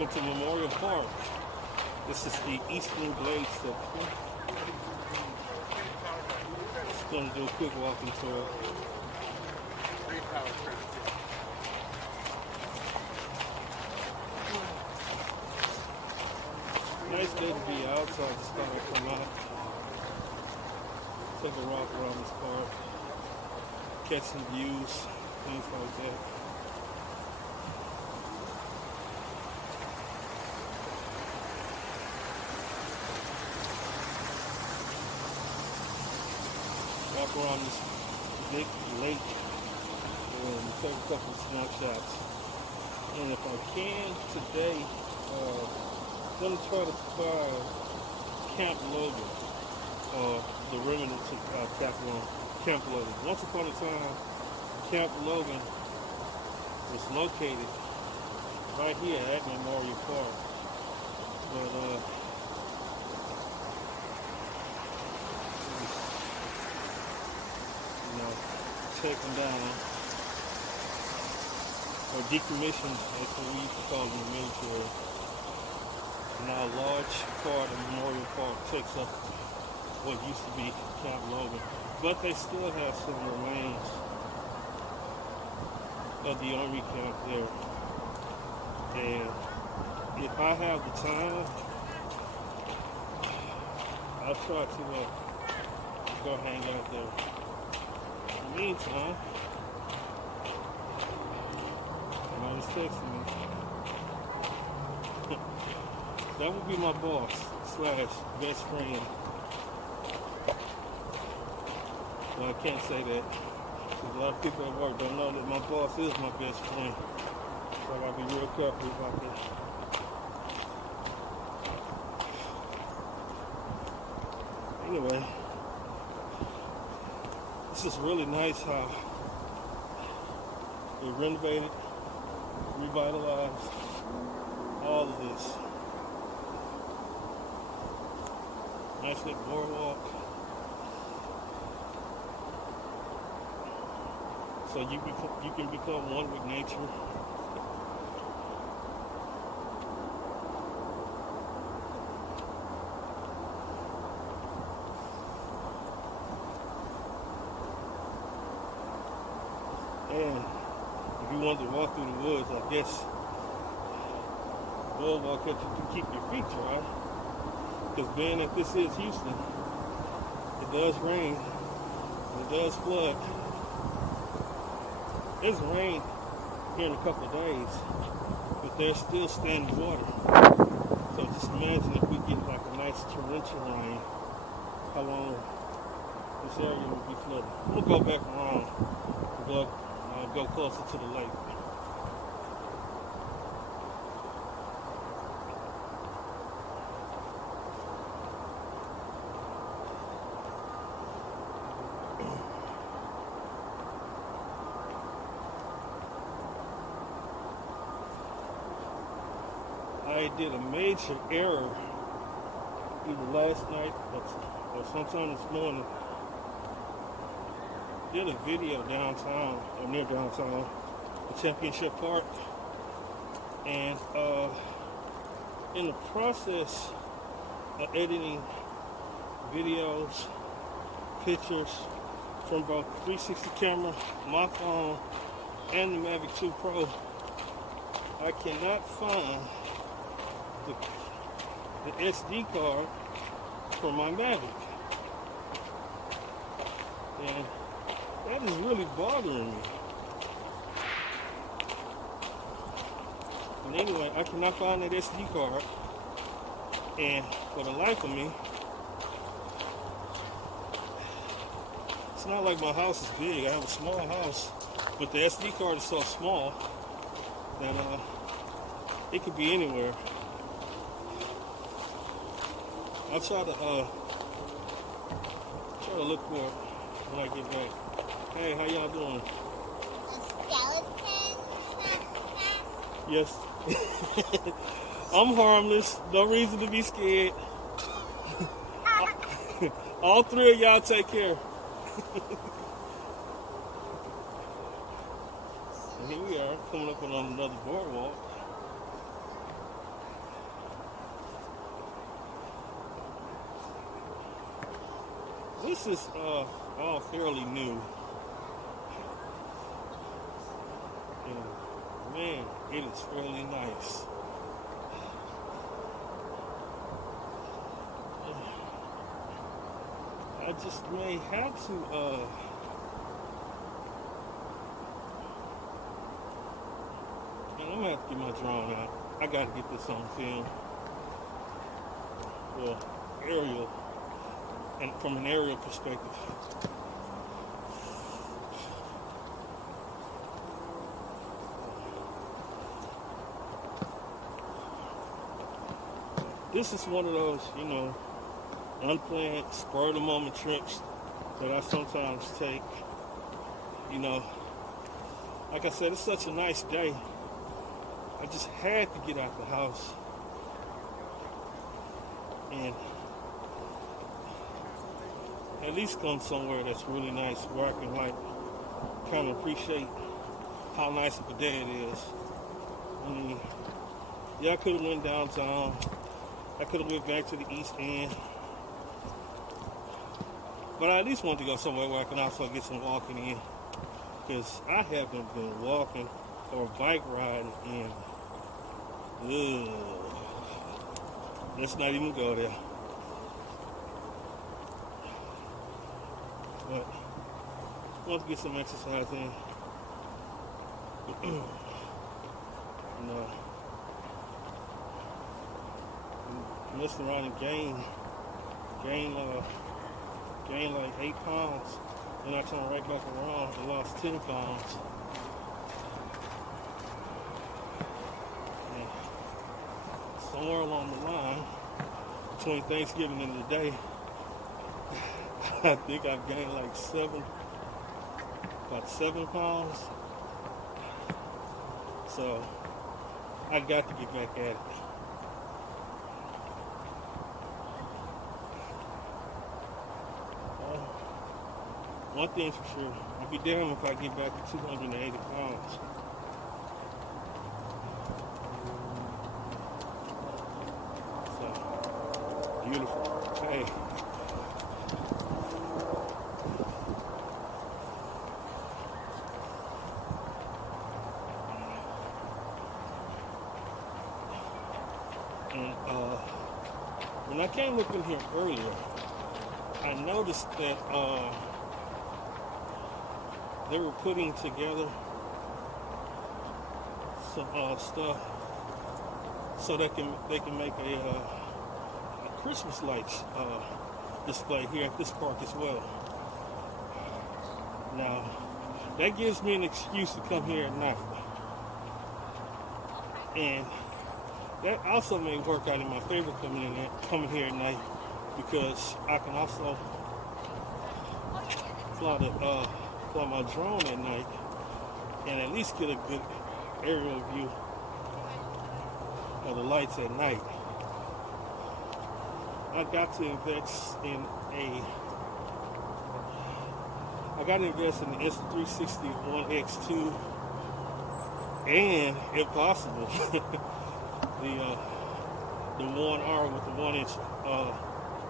Welcome to Memorial Park. This is the Eastern Glade section. Just going to do a quick walking tour. Nice day to be out, so I just thought I'd come out, take a walk around this park, catch some views, things like that. Walk around this big lake and take a couple of snapshots. And if I can today, I'm going to try to find Camp Logan, the remnants of Camp Logan. Once upon a time, Camp Logan was located right here at Memorial Park. But taken down or decommissioned, as we used to call it in the military. Now a large part of Memorial Park takes up what used to be Camp Logan, but they still have some remains of the Army camp there. And if I have the time, I'll try to go hang out there. In the meantime, somebody's texting me. That would be my boss / best friend. Well, I can't say that, because a lot of people at work don't know that my boss is my best friend. So I gotta be real careful about that. Anyway, this is really nice how they renovated, revitalized all of this. Nice little boardwalk. So you can become one with nature. And if you wanted to walk through the woods, I guess boardwalk helps you to keep your feet dry. Because being that this is Houston, it does rain, and it does flood. It's rained here in a couple of days, but there's still standing water. So just imagine if we get like a nice torrential rain, how long this area would be flooded. I'm gonna go back around and go closer to the lake. I did a major error either last night or sometime this morning. Did a video downtown or near downtown, the Championship Park, and in the process of editing videos, pictures from both 360 camera, my phone, and the Mavic 2 Pro, I cannot find the SD card for my Mavic, and that is really bothering me. And anyway, I cannot find that SD card, and for the life of me, it's not like my house is big. I have a small house, but the SD card is so small that it could be anywhere. I'll try to look for it when I get back. Hey, how y'all doing? A skeleton? Yes. I'm harmless. No reason to be scared. All three of y'all take care. And here we are, coming up on another boardwalk. this is all fairly new. And man, it is fairly nice. I just may have to man, I'm gonna have to get my drone out. I gotta get this on film. Well, aerial, and from an aerial perspective. This is one of those, unplanned, spur of the moment trips that I sometimes take. Like I said, it's such a nice day. I just had to get out the house and at least come somewhere that's really nice where I can kind of appreciate how nice of a day it is. I mean, yeah, I could have went downtown. I could have went back to the East End. But I at least wanted to go somewhere where I can also get some walking in. Because I haven't been walking or bike riding in. Let's not even go there. But I want to get some exercise in. Messing around and gain like 8 pounds, and I turned right back around and lost 10 pounds. And somewhere along the line, between Thanksgiving and today, I think I've gained like about 7 pounds. So I got to get back at it. One thing's for sure, I'll be damned if I get back to 280 pounds. So, beautiful. Hey. And when I came up in here earlier, I noticed that they were putting together some stuff so they can make a Christmas lights display here at this park as well. Now, that gives me an excuse to come here at night, and that also may work out in my favor coming here at night, because I can also fly my drone at night and at least get a good aerial view of the lights at night. I got to invest in the Insta360 One X2, and if possible, the 1R with the 1-inch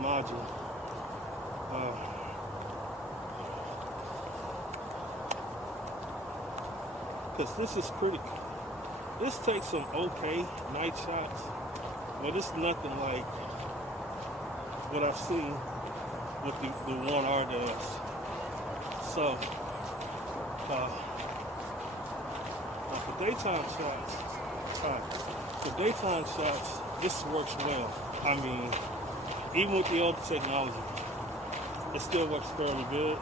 module. Because this takes some okay night shots, but it's nothing like what I've seen what the 1R does. So, for daytime shots, this works well. I mean, even with the older technology, it still works fairly good.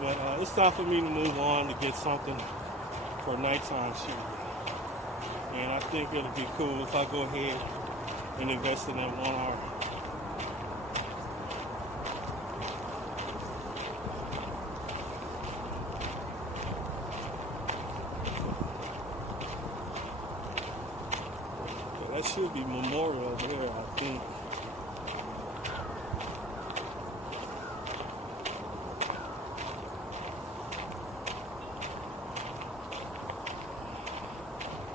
But it's time for me to move on to get something for nighttime shooting. And I think it'll be cool if I go ahead and invest in that 1R. That should be Memorial there, I think.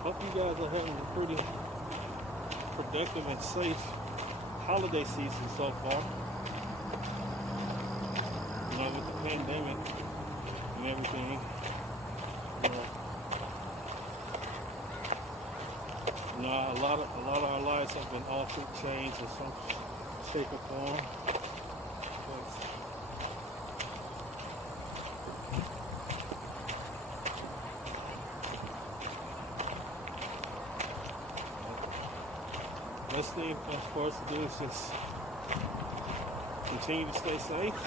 Hope you guys are having a pretty productive and safe holiday season so far. on with the pandemic and everything. A lot of our lives have been altered, changed in some shape or form. Best thing for us to do is just continue to stay safe.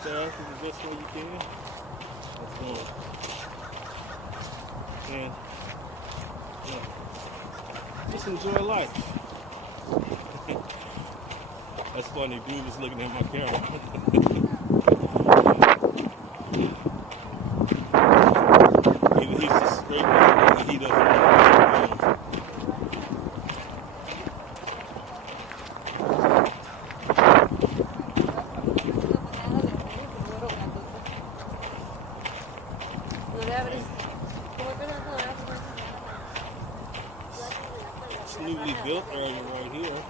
Stay active the best way you can. That's going. And just enjoy life. That's funny. Dude was looking at my camera. He's just straight. He doesn't. It's newly built area right here.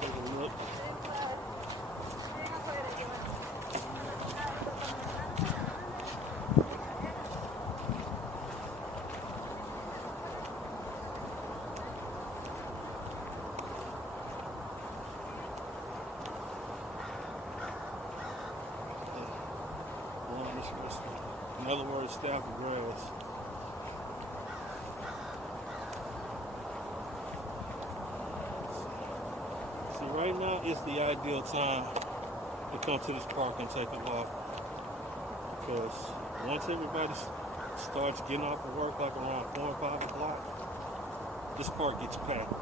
Take a look. In other words, staff of grass. See, right now is the ideal time to come to this park and take a walk. Because once everybody starts getting off of work, like around 4 or 5 o'clock, this park gets packed.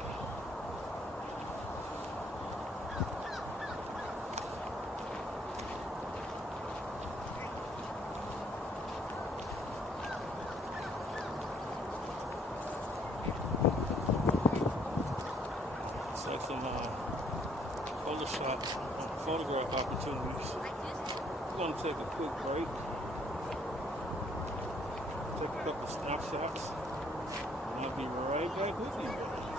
Like some photograph opportunities. We're going to take a quick break. Take a couple snapshots. And I'll be right back with you.